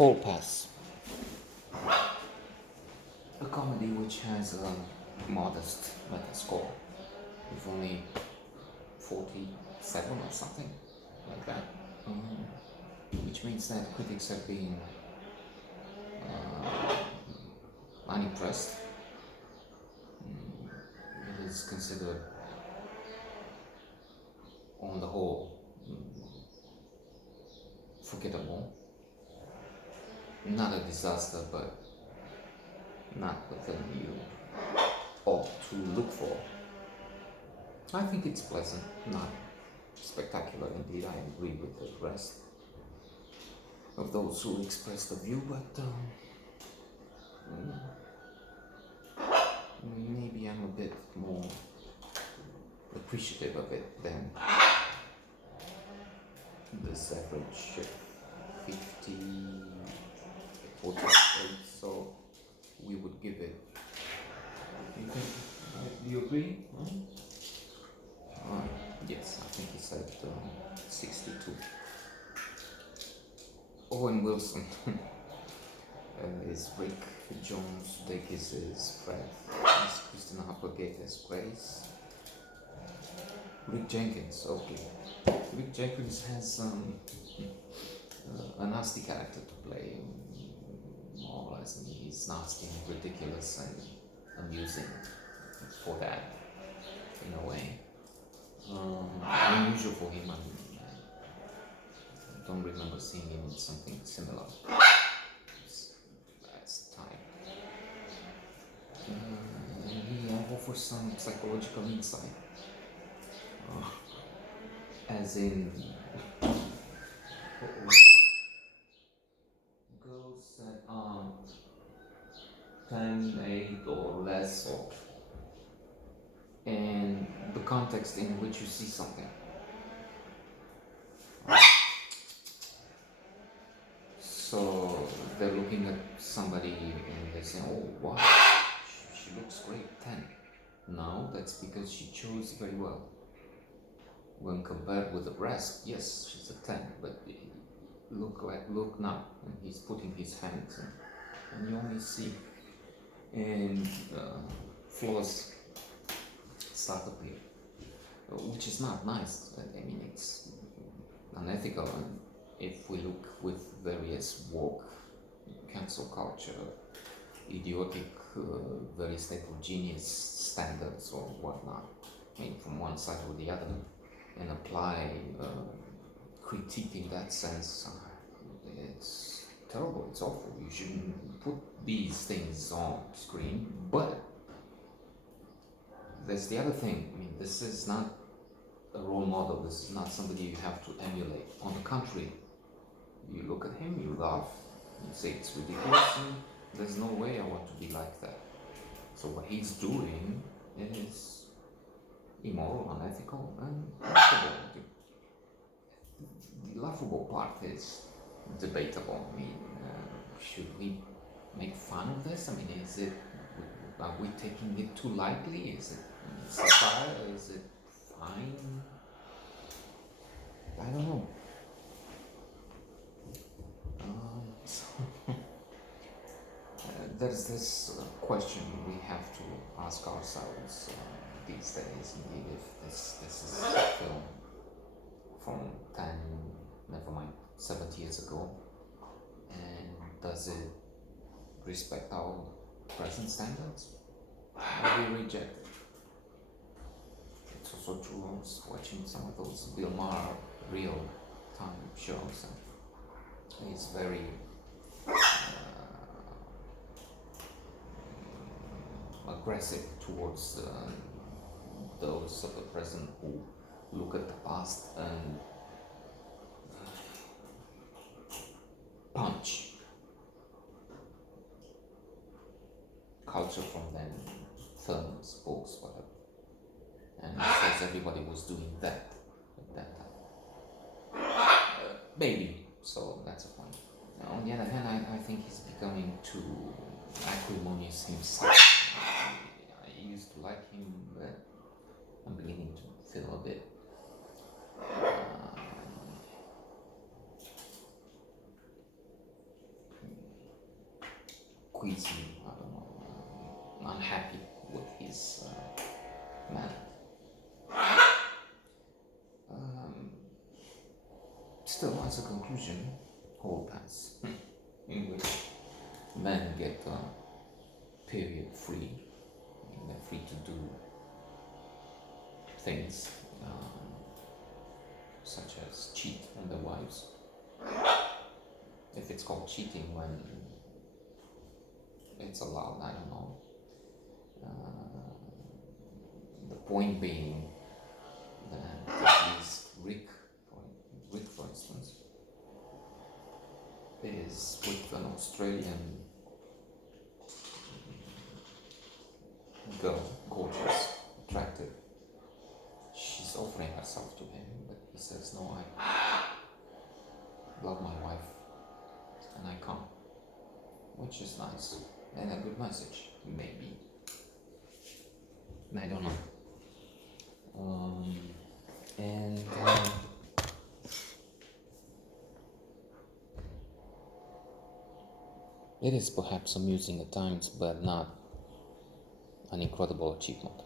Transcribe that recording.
Hall Pass, a comedy which has a modest Metascore, with only 47 or something like that. Which means that critics have been unimpressed. It is considered, on the whole, forgettable. Not a disaster, but not what you ought to look for. I think it's pleasant, not spectacular indeed. I agree with the rest of those who expressed the view, but maybe I'm a bit more appreciative of it than this average 50, 48, so we would give it. Do you agree? Yes, I think he said 62. Owen Wilson is Rick, Jones Sudeikis is Fred, Christina Applegate as Grace, Rick Jenkins, okay. Rick Jenkins has a nasty character to play, more or less. I mean, he's nasty and ridiculous and amusing for that, in a way. Unusual for him. I don't remember seeing him in something similar last time. And he offers some psychological insight, as in girls that are 10, 8 or less, and the context in which you see something. So they're looking at somebody and they say, oh wow, she looks great, 10. No, that's because she chose very well. When compared with the rest, yes, she's a 10, but look now, and he's putting his hands in, and you only see, and flaws start appear, which is not nice. I mean, it's unethical, and if we look with various woke, cancel culture, idiotic, very stable genius standards or whatnot, I mean, from one side or the other, and apply critique in that sense, it's terrible, it's awful. You shouldn't put these things on screen. But there's the other thing. I mean, this is not a role model. This is not somebody you have to emulate. On the contrary, you look at him, you laugh, you say it's ridiculous, and there's no way I want to be like that. So what he's doing is immoral, unethical, and laughable. The laughable part is debatable. I mean, should we make fun of this? I mean, are we taking it too lightly? Is it satire? Is it fine? I don't know. There's this question we have to ask ourselves these days, indeed, if this is a film from 10, never mind, 70 years ago, and does it respect our present standards, or we reject it? It's also true. I was watching some of those Bill Maher real-time shows, and he's very aggressive towards those of the present who look at the past and punch culture from then, films, books, whatever. And he says everybody was doing that at that time. Maybe, so that's a point. Now, on the other hand, I think he's becoming too acrimonious himself. I used to like him, but I'm beginning to feel a bit queasy, I don't know, unhappy with his man. Still, as a conclusion, all pass, in which men get period free, they're free to do things such as cheat on their wives. If it's called cheating when it's allowed, I don't know. The point being that at least Rick, for instance, is with an Australian girl, gorgeous, attractive. She's offering herself to him, but he says, no, I love my wife and I can't, which is nice and a good message, maybe. I don't know. It is perhaps amusing at times, but not an incredible achievement.